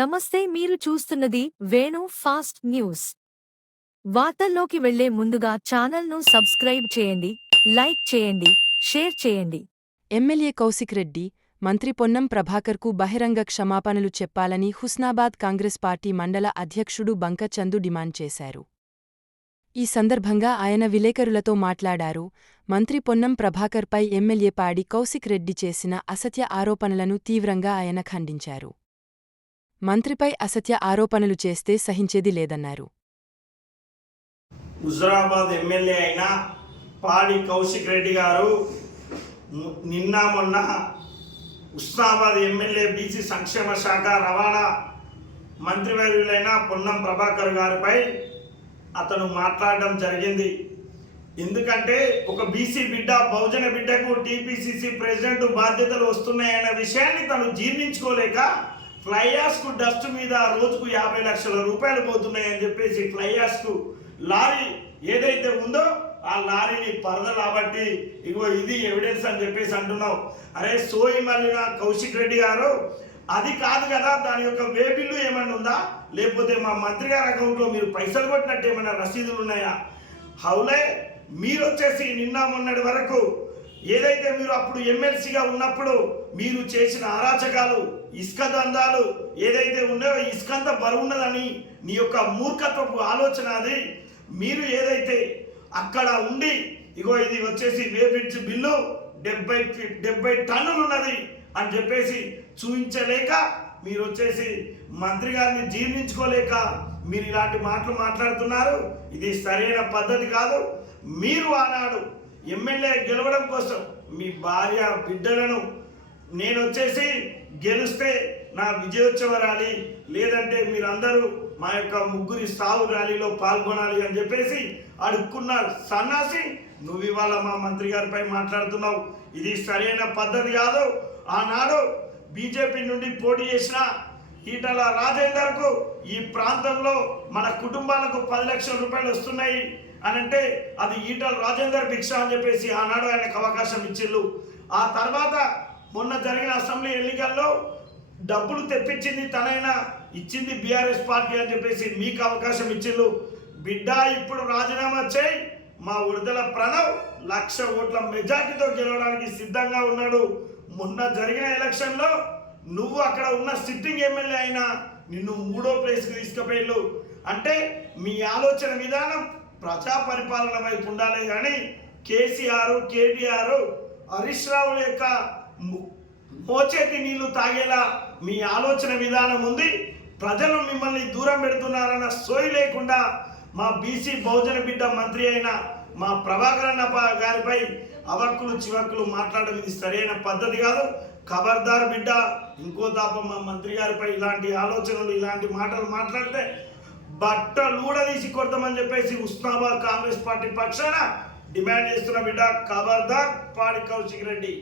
నమస్తే, మీరు చూస్తున్నది వేణు ఫాస్ట్ న్యూస్. వార్తల్లోకి వెళ్లే ముందుగా ఛానల్ను సబ్స్క్రైబ్ చేయండి, లైక్ చేయండి, షేర్ చేయండి. ఎమ్మెల్యే కౌశిక్ రెడ్డి, మంత్రి పొన్నం ప్రభాకర్కు బహిరంగ క్షమాపణలు చెప్పాలని హుస్నాబాద్ కాంగ్రెస్ పార్టీ మండల అధ్యక్షుడు బంక చందు డిమాండ్ చేశారు. ఈ సందర్భంగా ఆయన విలేకరులతో మాట్లాడారు. మంత్రి పొన్నం ప్రభాకర్పై ఎమ్మెల్యే పాడి కౌశిక్ రెడ్డి చేసిన అసత్య ఆరోపణలను తీవ్రంగా ఆయన ఖండించారు. మంత్రిపై అసత్య ఆరోపణలు చేస్తే సహించేది లేదన్నారు. హుజురాబాద్ ఎమ్మెల్యే అయిన పాడి కౌశిక్ రెడ్డి గారు నిన్న మొన్న హుస్నాబాద్ ఎమ్మెల్యే బీసీ సంక్షేమ శాఖ రవాణా మంత్రివర్యులైన పొన్నం ప్రభాకర్ గారిపై అతను మాట్లాడడం జరిగింది. ఎందుకంటే ఒక బీసీ బిడ్డ, బహుజన బిడ్డకు టీపీసీసీ ప్రెసిడెంట్ బాధ్యతలు వస్తున్నాయన్న విషయాన్ని తను జీర్ణించుకోలేక ఫ్లైయాస్కు డస్ట్ మీద రోజుకు 50 లక్షల రూపాయలు పోతున్నాయని చెప్పేసి ఫ్లైయాస్కు లారీ ఏదైతే ఉందో ఆ లారీని పరదలాబట్టి ఇగో ఇది ఎవిడెన్స్ అని చెప్పేసి అంటున్నావు. అరే సోయి మల్లిన కౌశిక్ రెడ్డి గారు, అది కాదు కదా, దాని యొక్క వే బిల్లు ఏమన్నా ఉందా, లేకపోతే మా మంత్రి గారి అకౌంట్లో మీరు పైసలు కొట్టినట్టు ఏమైనా రసీదులు ఉన్నాయా? హౌలే మీరు వచ్చేసి నిన్న మొన్నటి వరకు ఏదైతే మీరు అప్పుడు ఎమ్మెల్సీగా ఉన్నప్పుడు మీరు చేసిన అరాచకాలు, ఇసుక దందాలు ఏదైతే ఉన్నాయో, ఇసుకంతా బరువున్నదని నీ యొక్క మూర్ఖత్వపు ఆలోచన అది. మీరు ఏదైతే అక్కడ ఉండి ఇగో ఇది వచ్చేసి వేబ్రిడ్జ్ బిల్లు 70 టన్నులు ఉన్నది అని చెప్పేసి చూపించలేక మీరు వచ్చేసి మంత్రి గారిని జీర్ణించుకోలేక మీరు ఇలాంటి మాటలు మాట్లాడుతున్నారు. ఇది సరైన పద్ధతి కాదు. మీరు ఆనాడు ఎమ్మెల్యే గెలవడం కోసం మీ భార్య బిడ్డలను నేను వచ్చేసి గెలిస్తే నా విజయోత్సవ ర్యాలీ, లేదంటే మీరందరూ మా యొక్క ముగ్గురి సావు ర్యాలీలో పాల్గొనాలి అని చెప్పేసి అడుక్కున్న సన్నాసి నువ్వు ఇవాళ మా మంత్రి గారిపై మాట్లాడుతున్నావు. ఇది సరైన పద్ధతి కాదు. ఆనాడు బీజేపీ నుండి పోటీ చేసిన ఈటల రాజేందర్కు ఈ ప్రాంతంలో మన కుటుంబాలకు 10 లక్షల రూపాయలు వస్తున్నాయి అని అంటే అది ఈటల రాజేందర్ భిక్ష అని చెప్పేసి ఆనాడు ఆయనకు అవకాశం ఇచ్చిళ్ళు. ఆ తర్వాత మొన్న జరిగిన అసెంబ్లీ ఎన్నికల్లో డబ్బులు తెప్పించింది తనైనా, ఇచ్చింది బీఆర్ఎస్ పార్టీ అని చెప్పేసి మీకు అవకాశం ఇచ్చిళ్ళు. బిడ్డ ఇప్పుడు రాజీనామా చేయి, మా ఉడతల ప్రణవ్ 1,00,000 ఓట్ల మెజార్టీతో గెలవడానికి సిద్ధంగా ఉన్నాడు. మొన్న జరిగిన ఎలక్షన్లో నువ్వు అక్కడ ఉన్న సిట్టింగ్ ఎమ్మెల్యే అయినా నిన్ను 3వ ప్లేస్కి తీసుకుపోయిళ్ళు. అంటే మీ ఆలోచన విధానం ప్రజా పరిపాలన వైపు ఉండాలి కానీ కేసీఆర్, కేటీఆర్, హరీష్ రావుల యొక్క మోచేతి నీళ్లు తాగేలా మీ ఆలోచన విధానం ఉంది. ప్రజలు మిమ్మల్ని దూరం పెడుతున్నారన్న సోయి లేకుండా మా బీసీ బహుజన బిడ్డ మంత్రి అయిన మా ప్రభాకర్ అన్న గారిపై అవక్కులు చివక్కులు మాట్లాడడం ఇది సరైన పద్ధతి కాదు. ఖబర్దార్ బిడ్డ, ఇంకో తాప మా మంత్రి గారిపై ఇలాంటి ఆలోచనలు, ఇలాంటి మాటలు మాట్లాడితే బట్టలూడదీసి కొడతామని చెప్పేసి హుస్నాబాద్ కాంగ్రెస్ పార్టీ పక్షాన డిమాండ్ చేస్తున్న బిడ్డ. ఖబర్దార్ పాడి కౌశిక్ రెడ్డి.